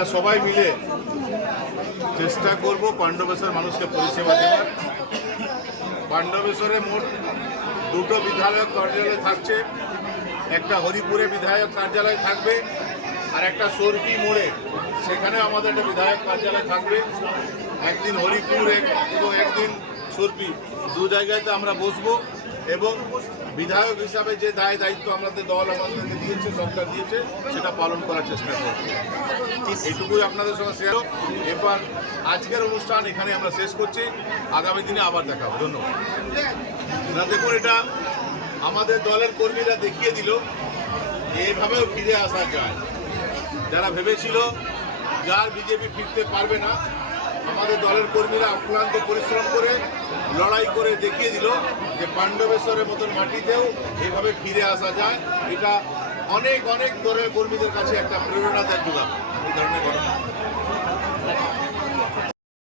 আমরা সবাই মিলে চেষ্টা করব পাণ্ডবেশ্বর মানুষকে পরিষেবা দেওয়ার। পাণ্ডবেশ্বরে মোট দুটো বিধায়ক কার্যালয় থাকছে, একটা হরিপুরে বিধায়ক কার্যালয় থাকবে আর একটা সরপি মোড়ে, সেখানে আমাদের একটা বিধায়ক কার্যালয় থাকবে। একদিন হরিপুর এবং একদিন সরপি, দু জায়গাতে আমরা বসবো এবং বিধায়ক হিসাবে যে দায়িত্ব আমাদের দল আমাদেরকে দিয়েছে, সরকার দিয়েছে, সেটা পালন করার চেষ্টা করব। এইটুকুই আপনাদের সঙ্গে শেয়ার। এবার আজকের অনুষ্ঠান এখানে আমরা শেষ করছি, আগামী দিনে আবার দেখা হবে। ধন্যবাদ। না দেখুন, এটা আমাদের দলের কর্মীরা দেখিয়ে দিল যে এইভাবেও ফিরে আসা যায়। যারা ভেবেছিল যার বিজেপি ফিরতে পারবে না, আমাদের দলের কর্মীরা অক্লান্ত পরিশ্রম করে লড়াই করে দেখিয়ে দিল যে পাণ্ডবেশ্বরের মতন মাটিতেও এইভাবে ফিরে আসা যায়। এটা অনেক অনেক দলের কর্মীদের কাছে একটা প্রেরণাদায়ক যোগান এই ধরনের ঘটনা।